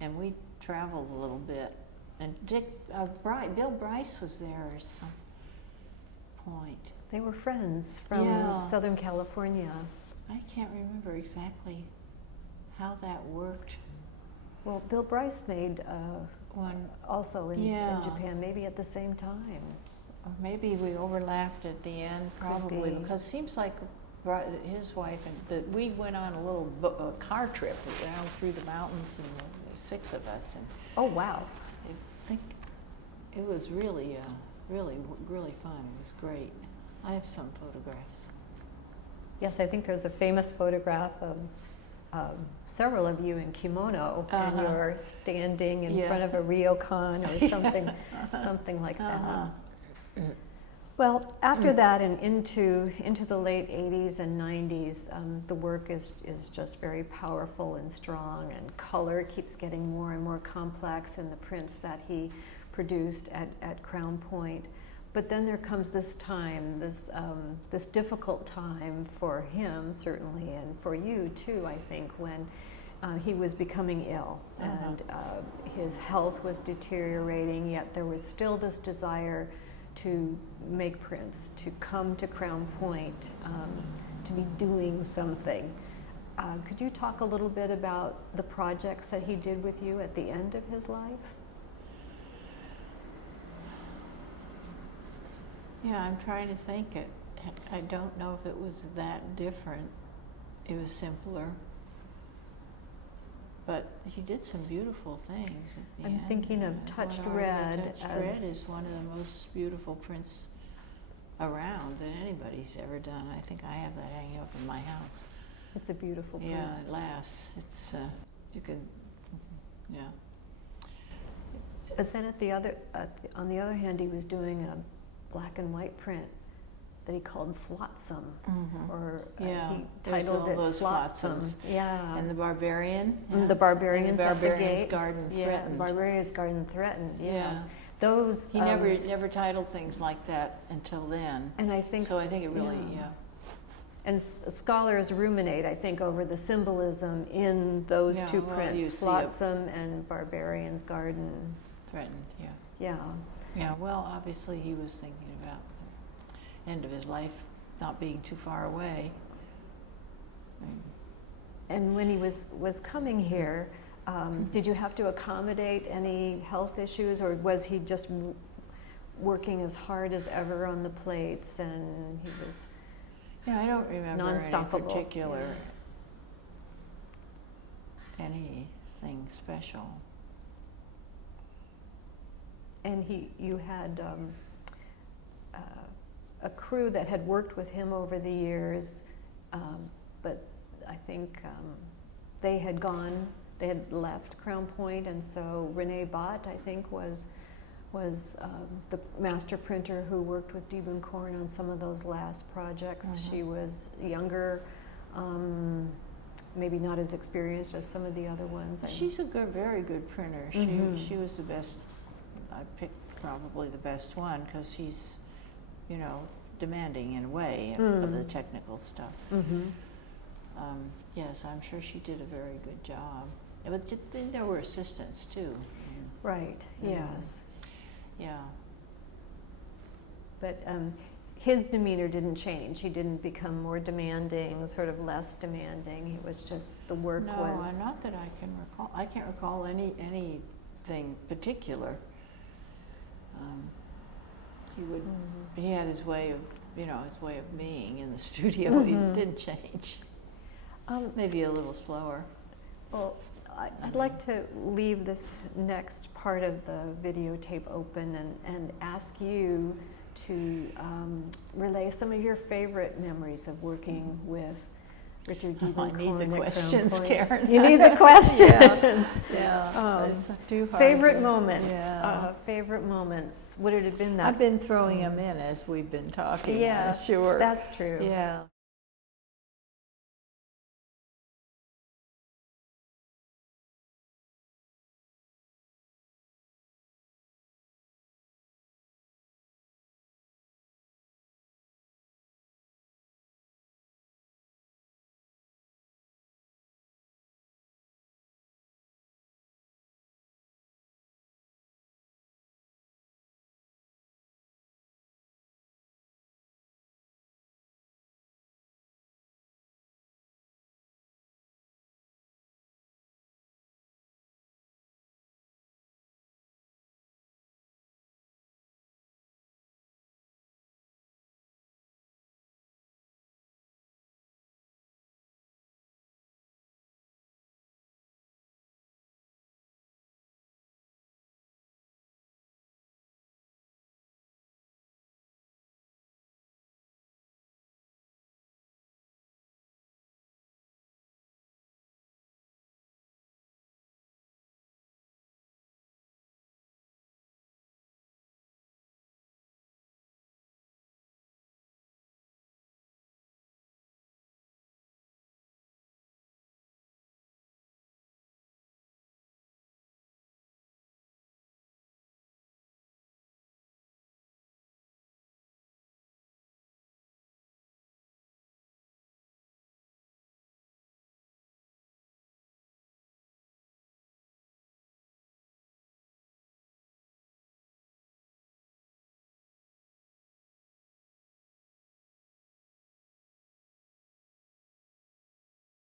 and we traveled a little bit. And Bill Bryce was there at some point. They were friends from Yeah. Southern California. I can't remember exactly how that worked. Well, Bill Bryce made One, also in Yeah. Japan, maybe at the same time. or maybe we overlapped at the end, probably, be. because it seems like his wife and we went on a little car trip down through the mountains, and the 6 of us, and Oh, wow. I think it was really, really fun. It was great. I have some photographs. Yes, I think there's a famous photograph of several of you in kimono, and you're standing in Yeah. front of a ryokan or something, something like that. Well, after that and into the late 80s and 90s, the work is just very powerful and strong, and color keeps getting more and more complex in the prints that he produced at Crown Point. But then there comes this time, this difficult time for him, certainly, and for you too, I think, when he was becoming ill, and his health was deteriorating, yet there was still this desire to make prints, to come to Crown Point, to be doing something. Could you talk a little bit about the projects that he did with you at the end of his life? Yeah, I'm trying to think. I don't know if it was that different. It was simpler. But he did some beautiful things at the end. I'm thinking of Touched What Are You? Red Touched as- Red is one of the most beautiful prints around that anybody's ever done. I think I have that hanging up in my house. It's a beautiful print. Yeah, it lasts. It's, you could, yeah. But then on the other hand, he was doing a black and white print that he called Flotsam, or Yeah, he there's titled all it those Flotsam. Flotsams. Yeah. And the Barbarian. The Barbarians And the at the Barbarian's gate. Garden Yeah, Threatened. Barbarian's Garden Threatened, yes. Yeah. Those, He never titled things like that until then. and I think, So I think it really, yeah. And scholars ruminate, I think, over the symbolism in those Yeah, two well, you prints, see Flotsam and Barbarian's Garden. Threatened, yeah. Yeah. Yeah, well, obviously he was thinking about the end of his life not being too far away. And when he was coming here, did you have to accommodate any health issues, or was he just working as hard as ever on the plates, and he was Yeah, I don't remember any non-stoppable? particular, anything special. And you had a crew that had worked with him over the years, but I think they had left Crown Point, and so Renee Bott, I think, was the master printer who worked with Debun Korn on some of those last projects. She was younger, maybe not as experienced as some of the other ones. She's a very good printer. She was the best. I picked probably the best one because she's, demanding in a way of the technical stuff. Yes, I'm sure she did a very good job. But there were assistants too. Right. Yes. Yeah. But his demeanor didn't change. He didn't become more demanding, sort of less demanding. It was just the work was. No, not that I can recall. I can't recall anything particular. He had his way of, his way of being in the studio. He didn't change. Maybe a little slower. Well, I'd like to leave this next part of the videotape open and ask you to relay some of your favorite memories of working with Richard Debun Korn. I need the at Crown questions, Point. Karin. You need the questions. Yeah. It's not too hard. Favorite moments. Yeah. Favorite moments. Would it have been that? I've been throwing them in as we've been talking. Yeah, I'm sure. That's true. Yeah.